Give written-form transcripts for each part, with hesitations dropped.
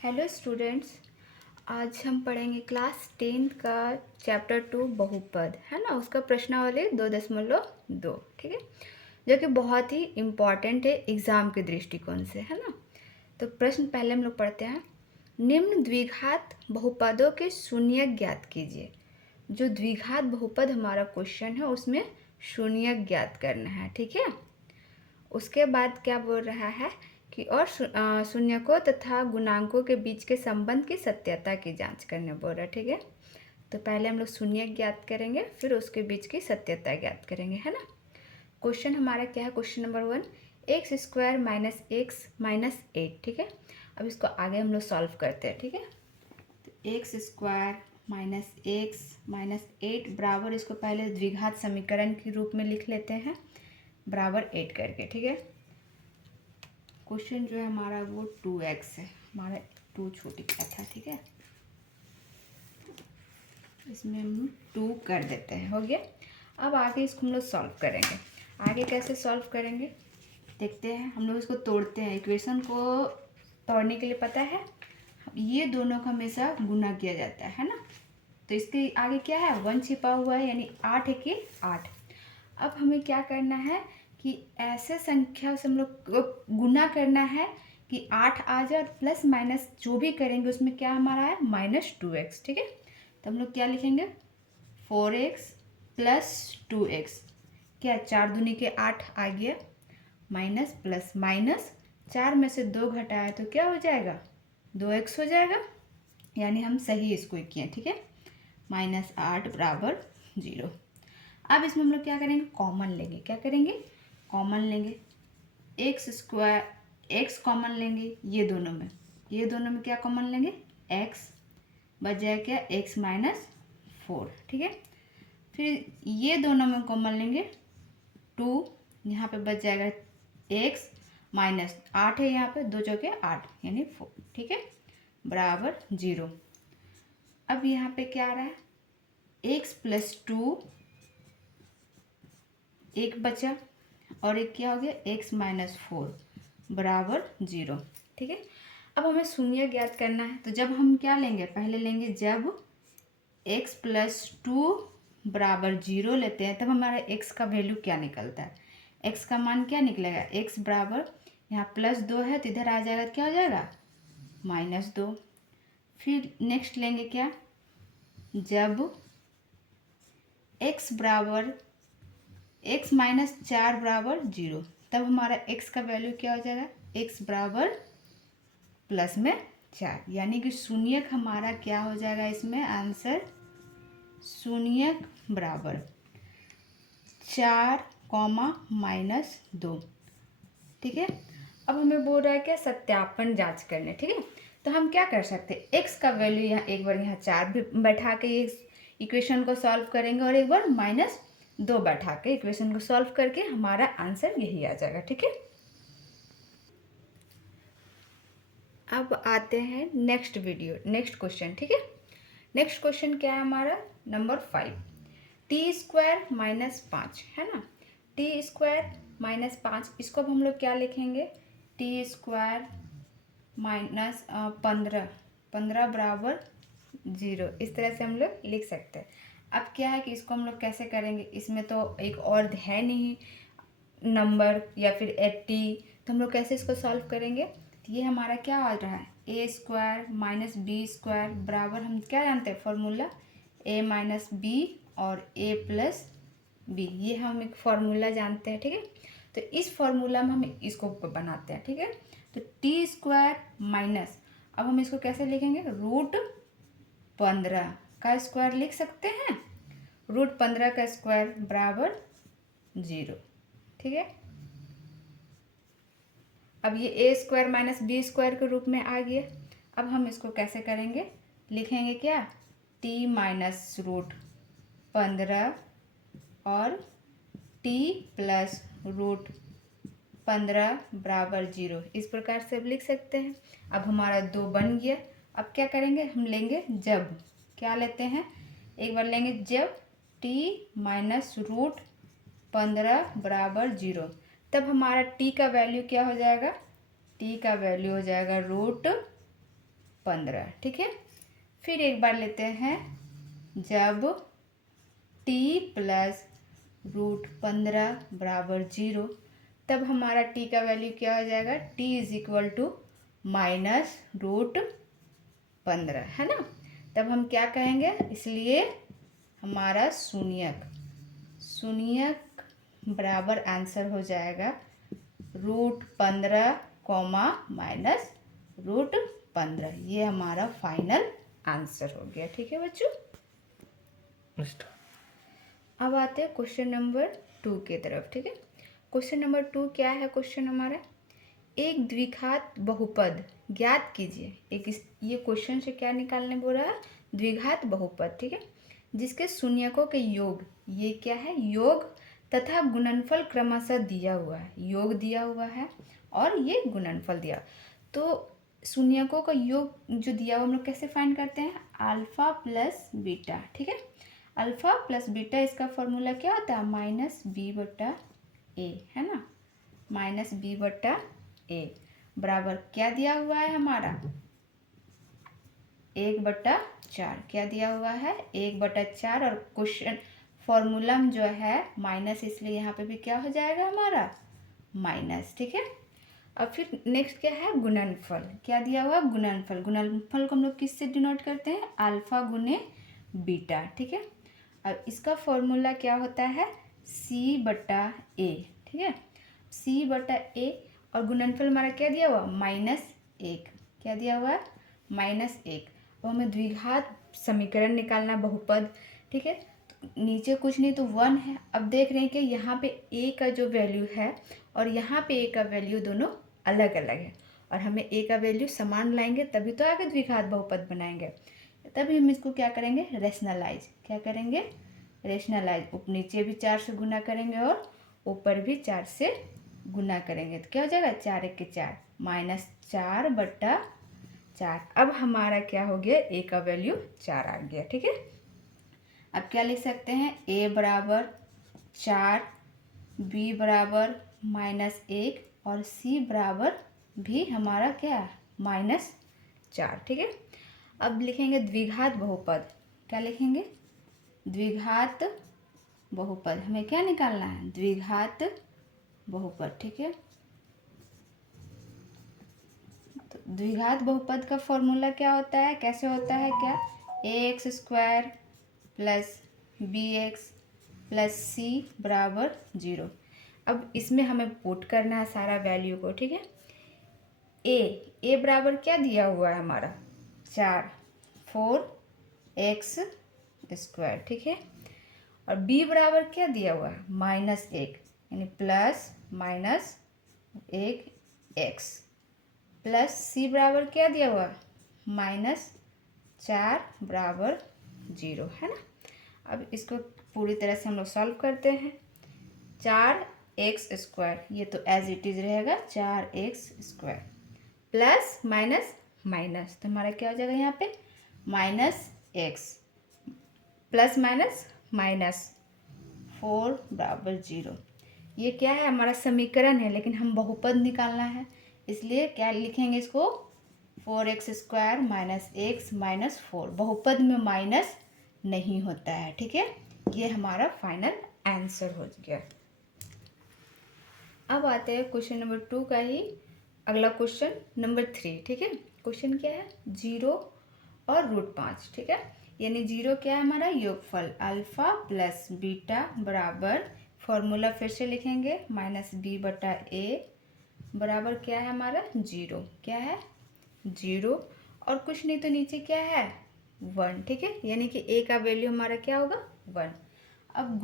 Hello students. आज हम पढ़ेंगे क्लास 10th का चैप्टर 2 बहुपद, है ना। उसका प्रश्नावली 2.2, ठीक है, जो कि बहुत ही इम्पॉर्टेंट है एग्ज़ाम के दृष्टिकोण से, है ना। तो प्रश्न पहले हम लोग पढ़ते हैं। निम्न द्विघात बहुपदों के शून्यक ज्ञात कीजिए। जो द्विघात बहुपद हमारा क्वेश्चन है उसमें शून्यक ज्ञात करना है, ठीक है। उसके बाद क्या बोल रहा है कि और शून्यकों तथा गुणांकों के बीच के संबंध की सत्यता की जांच करने बोल रहा है, ठीक है। तो पहले हम लोग शून्यक ज्ञात करेंगे, फिर उसके बीच की सत्यता ज्ञात करेंगे, है ना। क्वेश्चन हमारा क्या है? Question number 1, x² minus x minus 8, ठीक है। अब इसको आगे हम लोग सॉल्व करते हैं, ठीक है। तो x² माइनस एक्स माइनस 8 बराबर, इसको पहले द्विघात समीकरण के रूप में लिख लेते हैं, बराबर 8 करके, ठीक है। क्वेश्चन जो है हमारा वो 2x है, हमारा 2 छूट गया था, ठीक है। इसमें हम 2 कर देते हैं, हो गया। अब आगे इसको हम लोग सॉल्व करेंगे। आगे कैसे सॉल्व करेंगे देखते हैं। हम लोग इसको तोड़ते हैं। इक्वेशन को तोड़ने के लिए पता है ये दोनों का हमेशा गुना किया जाता है ना। तो इसके आगे क्या है? 1 छिपा हुआ है, यानी 8 है कि 8। अब हमें क्या करना है कि ऐसे संख्या से हम लोग को गुना करना है कि 8 आ जाए, और प्लस माइनस जो भी करेंगे उसमें क्या हमारा है? -2x, ठीक है। तो हम लोग क्या लिखेंगे? 4x प्लस 2x, क्या 4 दूनी के 8 आ गया, माइनस प्लस माइनस 4 में से 2 घटाया तो क्या हो जाएगा? 2x हो जाएगा, यानी हम सही इसको किए, ठीक है। -8 बराबर 0। अब इसमें हम लोग क्या करेंगे? कॉमन लेंगे। क्या करेंगे? कॉमन लेंगे। x कॉमन लेंगे ये दोनों में क्या कॉमन लेंगे? x बच जाएगा क्या? x माइनस 4, ठीक है। फिर ये दोनों में कॉमन लेंगे 2, यहाँ पे बच जाएगा x माइनस 8 है, यहाँ पे 2 चौके 8 यानी 4, ठीक है, बराबर 0। अब यहाँ पे क्या आ रहा है? x प्लस 2, एक बचा, और एक क्या हो गया? x माइनस 4 बराबर 0, ठीक है। अब हमें शून्य ज्ञात करना है, तो जब हम क्या लेंगे? पहले लेंगे जब x प्लस 2 बराबर 0 लेते हैं, तब हमारा x का वैल्यू क्या निकलता है? x का मान क्या निकलेगा? x बराबर, यहाँ +2 है तो इधर आ जाएगा, क्या हो जाएगा? -2। फिर नेक्स्ट लेंगे क्या? जब x बराबर x माइनस 4 बराबर 0, तब हमारा x का वैल्यू क्या हो जाएगा? x बराबर प्लस में 4, यानी कि शून्यक हमारा क्या हो जाएगा? इसमें आंसर शून्यक बराबर 4, -2, ठीक है। अब हमें बोल रहा है क्या? सत्यापन जांच करने, ठीक है। तो हम क्या कर सकते हैं? x का वैल्यू यहाँ एक बार यहाँ 4 भी बैठा के इस इक्वेशन को सॉल्व करेंगे, और एक बार -2 बैठा के इक्वेशन को सॉल्व करके हमारा आंसर यही आ जाएगा, ठीक है। अब आते हैं नेक्स्ट क्वेश्चन, ठीक है। नेक्स्ट क्वेश्चन क्या है हमारा? नंबर 5, t² माइनस 5, है ना। t² माइनस 5, इसको अब हम लोग क्या लिखेंगे? t² माइनस 15 बराबर 0, इस तरह से हम लोग लिख सकते हैं। अब क्या है कि इसको हम लोग कैसे करेंगे? इसमें तो एक और है नहीं नंबर या फिर 80, तो हम लोग कैसे इसको सॉल्व करेंगे? तो ये हमारा क्या आ रहा है? a² माइनस b² बराबर, हम क्या जानते हैं फॉर्मूला? a माइनस बी और a प्लस बी, ये हम एक फार्मूला जानते हैं, ठीक है। तो इस फार्मूला में हम इसको बनाते हैं, ठीक है। तो t² माइनस, अब हम इसको कैसे लिखेंगे? √15 का स्क्वायर लिख सकते हैं। √15 का स्क्वायर बराबर 0, ठीक है। अब ये a² माइनस b² के रूप में आ गया। अब हम इसको कैसे करेंगे? लिखेंगे क्या? t माइनस √15 और t प्लस √15 बराबर 0, इस प्रकार से अब लिख सकते हैं। अब हमारा 2 बन गया। अब क्या करेंगे? हम लेंगे जब, क्या लेते हैं? एक बार लेंगे जब t माइनस √15 बराबर 0, तब हमारा t का वैल्यू क्या हो जाएगा? t का वैल्यू हो जाएगा 15, ठीक है। फिर एक बार लेते हैं, जब t प्लस √15 बराबर 0, तब हमारा t का वैल्यू क्या हो जाएगा, t इज इक्वल टू -√15, है ना। तब हम क्या कहेंगे, इसलिए हमारा शून्यक बराबर आंसर हो जाएगा √15, -√15। ये हमारा फाइनल आंसर हो गया, ठीक है बच्चों। अब आते हैं क्वेश्चन नंबर 2 की तरफ, ठीक है। क्वेश्चन नंबर 2 क्या है, क्वेश्चन हमारा, एक द्विघात बहुपद ज्ञात कीजिए। ये क्वेश्चन से क्या निकालने बोल रहा है, द्विघात बहुपद, ठीक है, जिसके शून्यकों के योग, ये क्या है, योग तथा गुणनफल क्रमशः दिया हुआ है, योग दिया हुआ है और ये गुणनफल दिया। तो शून्यकों का योग जो दिया हुआ हम लोग कैसे फाइंड करते हैं, अल्फा प्लस बीटा, ठीक है। अल्फा प्लस बीटा, इसका फॉर्मूला क्या होता है, -b/a, है ना, -b/a बराबर क्या दिया हुआ है हमारा, 1/4। क्या दिया हुआ है, 1/4। और क्वेश्चन फॉर्मूला में जो है माइनस, इसलिए यहाँ पे भी क्या हो जाएगा हमारा माइनस, ठीक है। अब फिर नेक्स्ट क्या है, गुणनफल। क्या दिया हुआ, गुणनफल। गुणनफल को हम लोग किससे डिनोट करते हैं, अल्फा गुने बीटा, ठीक है। अब इसका फॉर्मूला क्या होता है, c/a, ठीक है, c/a। और गुणनफल हमारा क्या दिया हुआ, -1। क्या दिया हुआ है, -1। अब हमें द्विघात समीकरण निकालना, बहुपद, ठीक है। तो नीचे कुछ नहीं तो 1 है। अब देख रहे हैं कि यहाँ पे a का जो वैल्यू है और यहाँ पे a का वैल्यू दोनों अलग अलग है, और हमें a का वैल्यू समान लाएंगे तभी तो आगे द्विघात बहुपद बनाएंगे। तभी हम इसको क्या करेंगे, रेशनलाइज। क्या करेंगे, रेशनलाइज। नीचे भी 4 से गुना करेंगे और ऊपर भी 4 से गुना करेंगे, तो क्या हो जाएगा, 4 × 1 = 4, -4/4। अब हमारा क्या हो गया, a का वैल्यू 4 आ गया, ठीक है। अब क्या लिख सकते हैं, a बराबर 4, b बराबर -1 और c बराबर भी हमारा क्या, -4, ठीक है। अब लिखेंगे द्विघात बहुपद। क्या लिखेंगे, द्विघात बहुपद। हमें क्या निकालना है, द्विघात बहुपद, ठीक है। तो द्विघात बहुपद का फॉर्मूला क्या होता है, कैसे होता है, क्या, ax² + bx + c बराबर 0। अब इसमें हमें पुट करना है सारा वैल्यू को, ठीक है। a बराबर क्या दिया हुआ है हमारा, 4x², ठीक है। और b बराबर क्या दिया हुआ है, -1, यानी +-1x, प्लस c बराबर क्या दिया हुआ है, -4 बराबर 0, है ना। अब इसको पूरी तरह से हम लोग सॉल्व करते हैं। 4x², ये तो एज इट इज रहेगा, 4x² प्लस माइनस माइनस, तो हमारा क्या हो जाएगा यहाँ पे, -x प्लस -4 बराबर 0। ये क्या है, हमारा समीकरण है, लेकिन हम बहुपद निकालना है, इसलिए क्या लिखेंगे इसको, 4x² -x -4। बहुपद में माइनस नहीं होता है, ठीक है। ये हमारा फाइनल आंसर हो गया। अब आते हैं क्वेश्चन नंबर 2 का ही अगला क्वेश्चन नंबर 3, ठीक है। क्वेश्चन क्या है, 0 और √5, ठीक है। यानी 0 क्या है हमारा, योगफल अल्फा प्लस बीटा बराबर, फॉर्मूला फिर से लिखेंगे, -b/a बराबर क्या है हमारा, 0। क्या है, 0 और कुछ नहीं तो नीचे क्या है, 1, ठीक है। यानी कि a का वैल्यू हमारा क्या होगा, 1। अब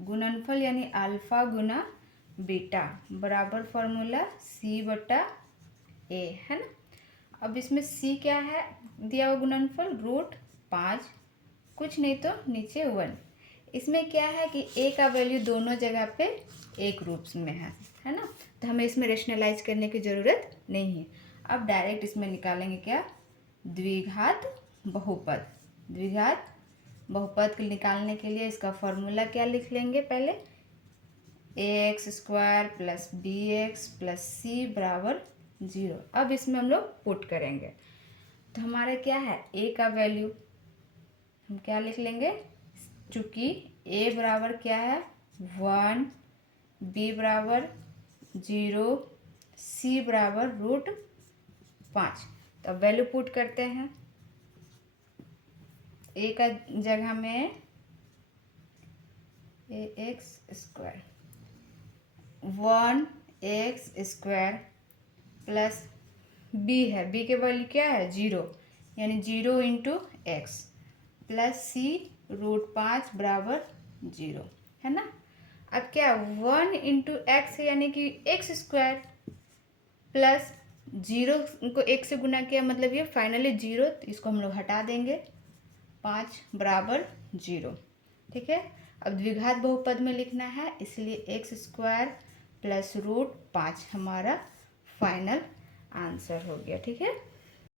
गुणनफल यानी अल्फा गुना बीटा बराबर फॉर्मूला c/a, है ना। अब इसमें c क्या है दिया हुआ, गुणनफल √5, कुछ नहीं तो नीचे 1। इसमें क्या है कि a का वैल्यू दोनों जगह पे एक रूप में है ना, तो हमें इसमें रेशनलाइज करने की ज़रूरत नहीं है। अब डायरेक्ट इसमें निकालेंगे क्या, द्विघात बहुपद। द्विघात बहुपद के निकालने के लिए इसका फॉर्मूला क्या लिख लेंगे, पहले ax² + bx + c बराबर 0। अब इसमें हम लोग पुट करेंगे, तो हमारा क्या है ए का वैल्यू हम क्या लिख लेंगे, चूँकि ए बराबर क्या है 1, बी बराबर 0, सी बराबर √5। तो अब वैल्यू पुट करते हैं। ए का जगह में ax² 1x² प्लस बी है, बी के वैल्यू क्या है 0, यानी 0 × x प्लस सी √5 बराबर 0, है ना। अब क्या 1 × x यानी कि x² प्लस 0 को 1 से गुना किया मतलब ये फाइनली 0, तो इसको हम लोग हटा देंगे, 5 बराबर 0। ठीक है, अब द्विघात बहुपद में लिखना है, इसलिए x² प्लस √5 हमारा फाइनल आंसर हो गया। ठीक है।